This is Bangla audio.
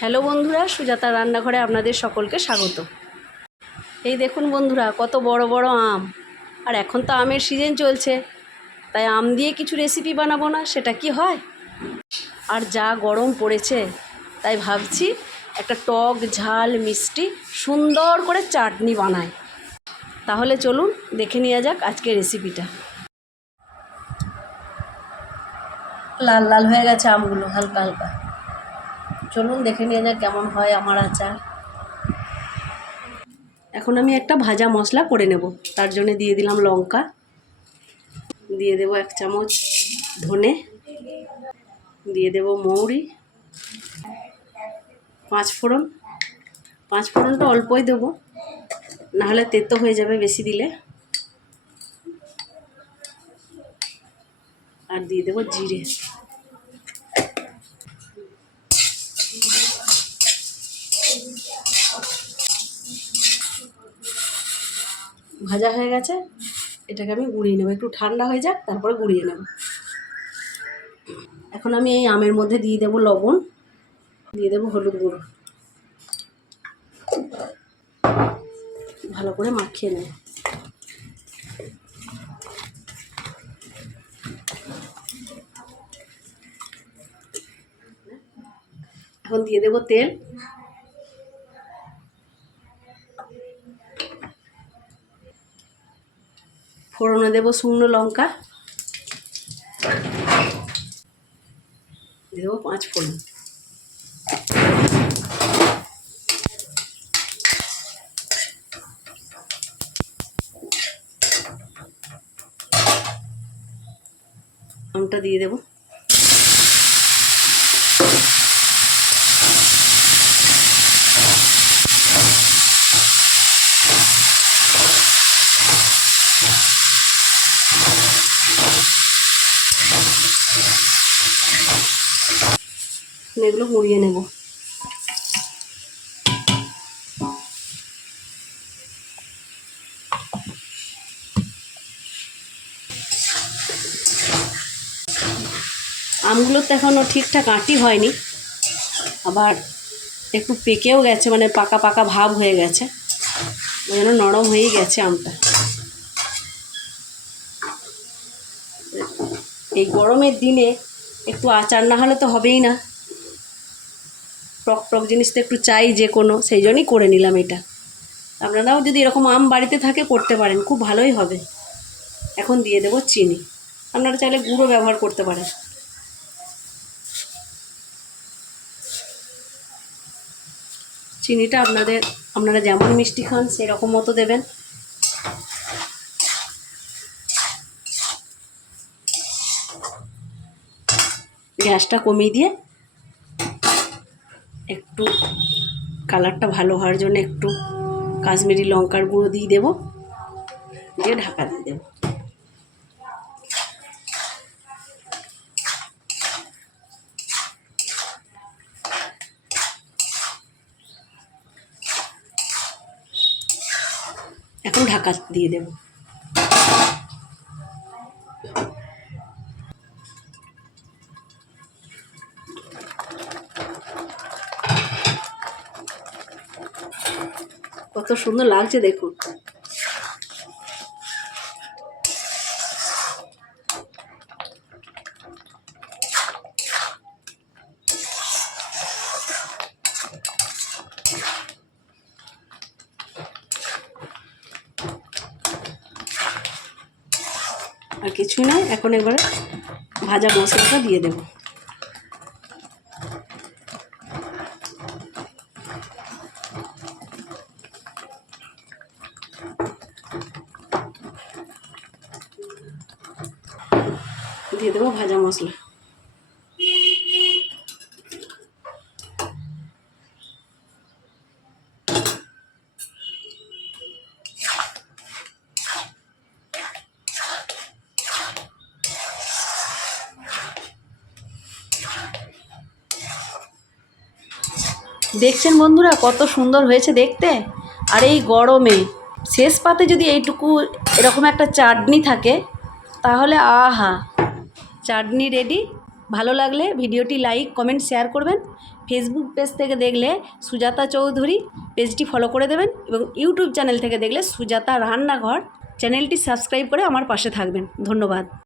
হ্যালো বন্ধুরা, সুজাতা রান্নাঘরে আপনাদের সকলকে স্বাগত। এই দেখুন বন্ধুরা, কত বড় বড় আম। আর এখন তো আমের সিজন চলছে, তাই আম দিয়ে কিছু রেসিপি বানাবো না, সেটা কি হয়? আর যা গরম পড়েছে, তাই ভাবছি একটা টক ঝাল মিষ্টি সুন্দর করে চাটনি বানাই। তাহলে চলুন দেখে নেওয়া যাক আজকের রেসিপিটা। লাল লাল হয়ে গেছে আমগুলো হালকা হালকা। চলুন দেখে নিয়ে যাক কেমন হয় আমার আচার। এখন আমি একটা ভাজা মশলা করে নেব। তার জন্য দিয়ে দিলাম লঙ্কা, দিয়ে দেব 1 চামচ ধনে, দিয়ে দেব মৌরি, 5 ফোড়ন। 5 ফোড়নটা অল্পই দেবো, নাহলে তেতো হয়ে যাবে বেশি দিলে। আর দিয়ে দেব জিরে। ভাজা হয়ে গেছে, এটাকে আমি গুঁড়িয়ে নেব। একটু ঠান্ডা হয়ে যাক, তারপরে গুঁড়িয়ে নেব। এখন আমি এই আমের মধ্যে দিয়ে দেব লবণ, দিয়ে দেব হলুদ গুঁড়ো, ভালো করে মাখিয়ে নেব। এখন দিয়ে দেব তেল, ফোড়নে দেব শুকনো লঙ্কা, দিয়ে দেবো 5 ফোড়ন। আমটা দিয়ে দেব, এগুলো মুড়িয়ে নেব। আমগুলো তো এখনও ঠিকঠাক আঁটি হয়নি, আবার একটু পেকেও গেছে, মানে পাকা পাকা ভাব হয়ে গেছে, ওই জন্য নরম হয়েই গেছে আমটা। এই গরমের দিনে একটু আচার না হলে তো হবেই না, টক টক জিনিস তো একটু চাই যে কোনো, সেই জন্যই করে নিলাম এটা। আপনারাও যদি এরকম আম বাড়িতে থাকে করতে পারেন, খুব ভালোই হবে। এখন দিয়ে দেব চিনি, আপনারা চাইলে গুঁড়ো ব্যবহার করতে পারেন। চিনিটা আপনারা যেমন মিষ্টি খান সেরকম মতো দেবেন। গ্যাসটা কমিয়ে দিয়ে একটু কালারটা ভালো হওয়ার জন্য একটু কাশ্মীরি লঙ্কার গুঁড়ো দিয়ে দেব, দিয়ে ঢাকা দিয়ে দেব। এখন ঢাকা দিয়ে দেব। কত সুন্দর লাগছে দেখুন। আর কিছুই নয়, এখন এবারে ভাজা মশলাটা দিয়ে দেব। দিয়ে দেবো ভাজা মশলা। দেখছেন বন্ধুরা কত সুন্দর হয়েছে দেখতে। আর এই গরমে শেষ পাতে যদি এইটুকু এরকম একটা চাটনি থাকে, তাহলে আহা, চাটনি রেডি। ভালো লাগলে ভিডিওটি লাইক কমেন্ট শেয়ার করবেন। ফেসবুক পেজ থেকে দেখলে সুজাতা চৌধুরী পেজটি ফলো করে দেবেন এবং ইউটিউব চ্যানেল থেকে দেখলে সুজাতা রান্নাঘর চ্যানেলটি সাবস্ক্রাইব করে আমার পাশে থাকবেন। ধন্যবাদ।